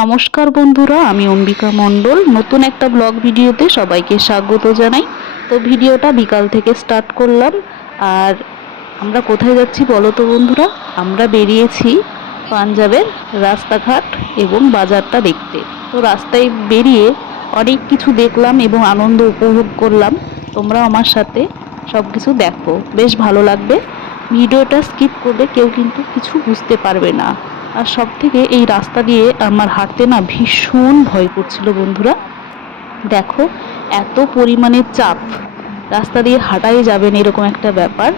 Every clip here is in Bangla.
নমস্কার বন্ধুরা, আমি অম্বিকা মণ্ডল নতুন একটা ব্লগ ভিডিওতে সবাইকে স্বাগত জানাই। তো ভিডিওটা বিকাল থেকে স্টার্ট করলাম। আর আমরা কোথায় যাচ্ছি বলো তো বন্ধুরা? আমরা বেরিয়েছি পাঞ্জাবের রাস্তাঘাট এবং বাজারটা দেখতে। তো রাস্তায় বেরিয়ে অনেক কিছু দেখলাম এবং আনন্দ উপভোগ করলাম। তোমরা আমার সাথে সব কিছু দেখো, বেশ ভালো লাগবে। ভিডিওটা স্কিপ করলে কেউ কিন্তু কিছু বুঝতে পারবে না। আর সব থেকে এই রাস্তা দিয়ে আমার হাঁটতে না ভীষণ ভয় করছিল বন্ধুরা। দেখো, এত পরিমাণে চাপ, রাস্তা দিয়ে হাঁটাই যাবে না এরকম একটা ব্যাপার।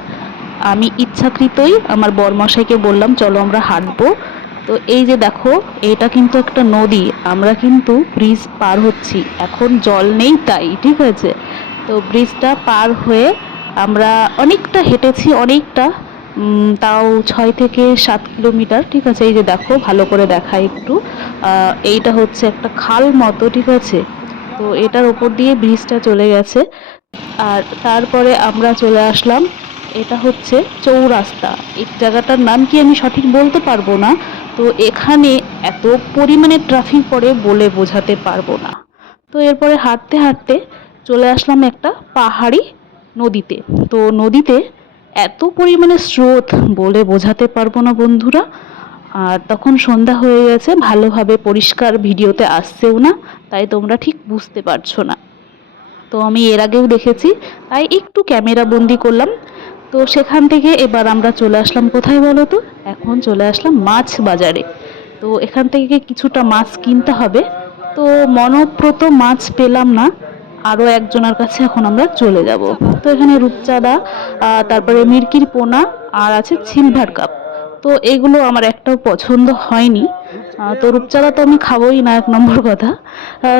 আমি ইচ্ছাকৃতই আমার বরমশাইকে বললাম চলো আমরা হাঁটবো। তো এই যে দেখো, এটা কিন্তু একটা নদী, আমরা কিন্তু ব্রিজ পার হচ্ছি। এখন জল নেই তাই, ঠিক আছে। তো ব্রিজটা পার হয়ে আমরা অনেকটা হেঁটেছি, অনেকটা, তাও 6 থেকে 7 কিলোমিটার, ঠিক আছে। এই যে দেখো, ভালো করে দেখাই একটু, এইটা হচ্ছে একটা খাল মতো, ঠিক আছে। তো এটার ওপর দিয়ে ব্রিজটা চলে গেছে। আর তারপরে আমরা চলে আসলাম, এটা হচ্ছে চৌরাস্তা। এই জায়গাটার নাম কি আমি সঠিক বলতে পারবো না। তো এখানে এত পরিমাণে ট্রাফিক পড়ে বলে বোঝাতে পারবো না। তো এরপরে হাঁটতে হাঁটতে চলে আসলাম একটা পাহাড়ি নদীতে। তো নদীতে এত পরিমাণে স্রোত বলে বোঝাতে পারবো না বন্ধুরা। আর তখন সন্ধ্যা হয়ে গেছে, ভালোভাবে পরিষ্কার ভিডিওতে আসছেও না, তাই তোমরা ঠিক বুঝতে পারছো না। তো আমি এর আগেও দেখেছি, তাই একটু ক্যামেরা বন্দি করলাম। তো সেখান থেকে এবার আমরা চলে আসলাম কোথায় বলো তো? এখন চলে আসলাম মাছ বাজারে। তো এখান থেকে কিছুটা মাছ কিনতে হবে। তো মনপ্রত মাছ পেলাম না, আরও একজনের কাছে এখন আমরা চলে যাব। তো এখানে রূপচাঁদা, তারপরে মিরকির পোনা, আর আছে সিলভার কাপ। তো এগুলো আমার একটাও পছন্দ হয়নি। তো রূপচাঁদা তো আমি খাবোই না, এক নম্বর কথা।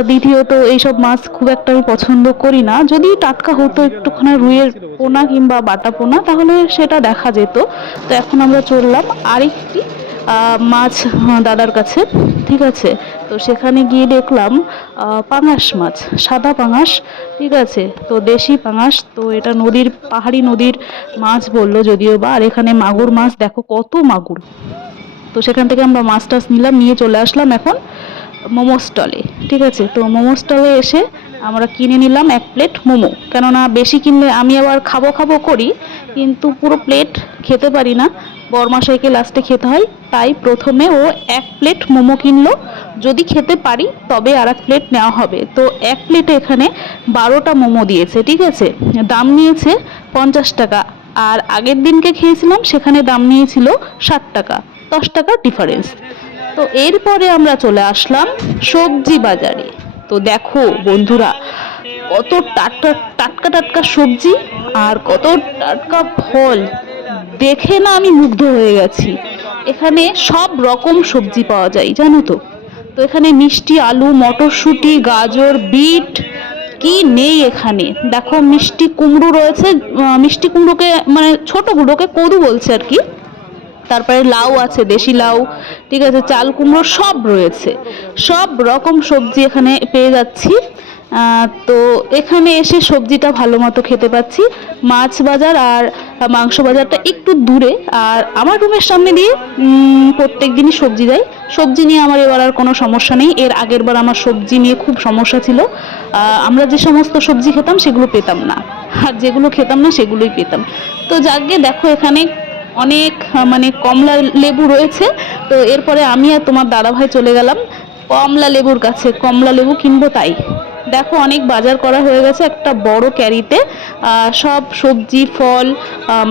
দ্বিতীয়ত এইসব মাছ খুব একটা আমি পছন্দ করি না। যদি টাটকা হতো একটুখানি রুইয়ের পোনা কিংবা বাটা পোনা, তাহলে সেটা দেখা যেত। তো এখন আমরা চললাম আরেকটি মাছ দাদার কাছে, ঠিক আছে। তো সেখানে গিয়ে দেখলাম পাঙাশ মাছ, সাদা পাঙাশ, ঠিক আছে। তো দেশি পাঙাশ, তো এটা নদীর, পাহাড়ি নদীর মাছ বললো যদিও বা। আর এখানে মাগুর মাছ, দেখো কত মাগুর। তো সেখান থেকে আমরা মাছ টাছ নিলাম, নিয়ে চলে আসলাম এখন মোমো স্টলে, ঠিক আছে। তো মোমো স্টলে এসে আমরা কিনে নিলাম 1 প্লেট মোমো। কেননা বেশি কিনলে আমি আবার খাবো খাবো করি, কিন্তু পুরো প্লেট খেতে পারি না, বরমাশাইকে লাস্টে খেতে হয়। তাই প্রথমে ও 1 প্লেট মোমো কিনলো, যদি খেতে পারি তবে আর 1 প্লেট নেওয়া হবে। তো 1 প্লেটে এখানে 12টা মোমো দিয়েছে, ঠিক আছে। দাম নিয়েছে 50 টাকা। আর আগের দিনকে খেয়েছিলাম সেখানে দাম নিয়েছিল 60 টাকা, 10 টাকা ডিফারেন্স। তো এরপরে আমরা চলে আসলাম সবজি বাজারে। তো দেখো বন্ধুরা, কত টাটকা টাটকা টাটকা সবজি আর কত টাটকা ফল, দেখে না আমি মুগ্ধ হয়ে গেছি। এখানে সব রকম সবজি পাওয়া যায়, জানো তো। তো এখানে মিষ্টি আলু, মটরশুঁটি, গাজর, বিট, কি নেই এখানে। দেখো, মিষ্টি কুমড়ো রয়েছে, মিষ্টি কুমড়োকে মানে ছোটগুলোকে কদু বলছে আর কি। তারপরে লাউ আছে, দেশি লাউ, ঠিক আছে, চাল কুমড়ো সব রয়েছে। সব রকম সবজি এখানে পেয়ে যাচ্ছি। তো এখানে এসে সবজিটা ভালো মতো খেতে পাচ্ছি। মাছ বাজার আর মাংস বাজারটা একটু দূরে, আর আমার রুমের সামনে দিয়ে প্রত্যেক দিনই সবজি দেয়। সবজি নিয়ে আমার এবার আর কোনো সমস্যা নেই। এর আগের বার আমার সবজি নিয়ে খুব সমস্যা ছিল। আমরা যে সমস্ত সবজি খেতাম সেগুলো পেতাম না, আর যেগুলো খেতাম না সেগুলোই পেতাম। তো যাকগে, দেখো এখানে অনেক মানে কমলা লেবু রয়েছে। তো এরপরে আমি আর তোমার দাদাভাই চলে গেলাম কমলা লেবুর কাছে, কমলা লেবু কিনবো তাই। দেখো, অনেক বাজার করা হয়ে গেছে একটা বড় ক্যারিতে। সব সবজি ফল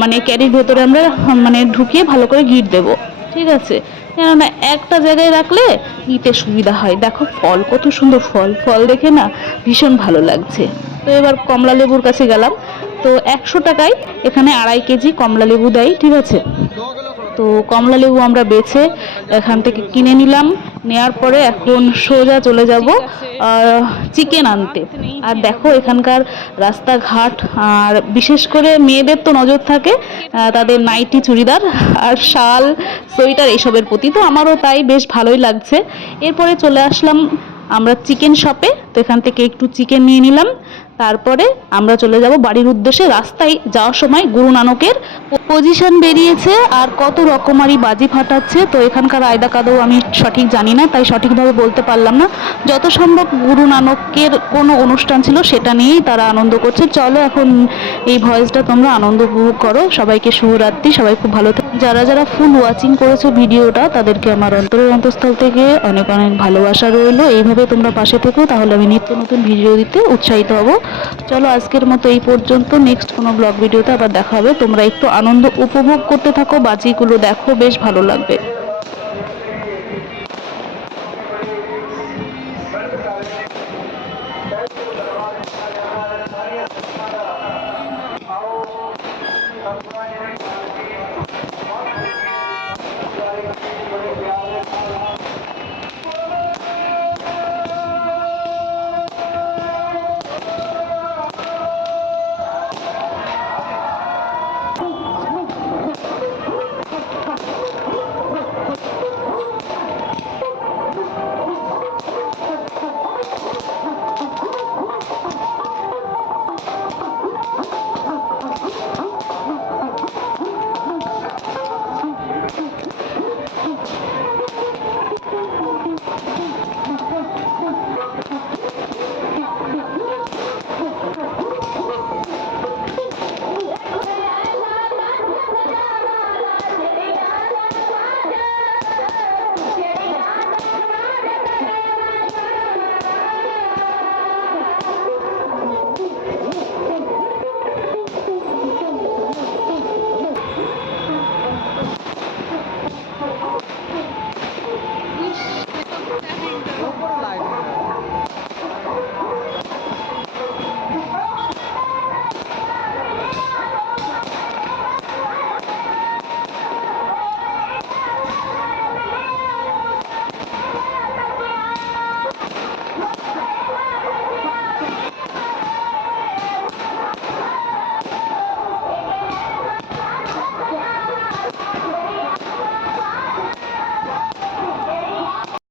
মানে ক্যারির ভেতরে আমরা মানে ঢুকিয়ে ভালো করে গিট দেবো, ঠিক আছে। কেননা একটা জায়গায় রাখলে নিতে সুবিধা হয়। দেখো ফল, কত সুন্দর ফল, ফল দেখে না ভীষণ ভালো লাগছে। তো এবার কমলা লেবুর কাছে গেলাম। তো 100 টাকায় এখানে 2.5 কেজি কমলা লেবু দেয়, ঠিক আছে। তো কমলা লেবু আমরা বেছে এখান থেকে কিনে নিলাম। নেওয়ার পরে এখন সোজা চলে যাব চিকেন আনতে। আর দেখো এখানকার রাস্তাঘাট, আর বিশেষ করে মেয়েদের তো নজর থাকে তাদের নাইটি, চুড়িদার আর শাল, সোয়েটার এইসবের প্রতি। তো আমারও তাই বেশ ভালোই লাগছে। এরপরে চলে আসলাম আমরা চিকেন শপে। তো এখান থেকে একটু চিকেন নিয়ে নিলাম। তারপরে আমরা চলে যাব বাড়ির উদ্দেশ্যে। রাস্তায় যাওয়ার সময় গুরু নানকের পজিশন বেরিয়েছে আর কত রকমারি বাজি ফাটাচ্ছে। তো এখানকার আয়দা কাদও আমি সঠিক জানি না, তাই সঠিকভাবে বলতে পারলাম না। যত সম্ভব গুরু নানকের কোনো অনুষ্ঠান ছিল সেটা নিয়েই তারা আনন্দ করছে। চলো এখন এই ভয়েসটা তোমরা আনন্দ উপভোগ করো। সবাইকে শুভরাত্রি, সবাই খুব ভালো থাকো। যারা যারা ফুল ওয়াচিং করেছো ভিডিওটা, তাদেরকে আমার অন্তরের অন্তঃস্থল থেকে অনেক অনেক ভালোবাসা রইলো। এইভাবে তোমরা পাশে থেকো, তাহলে আমি নিত্য নতুন ভিডিও দিতে উৎসাহিত হব। চলো আজকের মতো এই পর্যন্ত, নেক্সট কোনো ব্লগ ভিডিওতে আবার দেখা হবে। তোমরা একটু আনন্দ উপভোগ করতে থাকো, বাজিগুলো দেখো, বেশ ভালো লাগবে।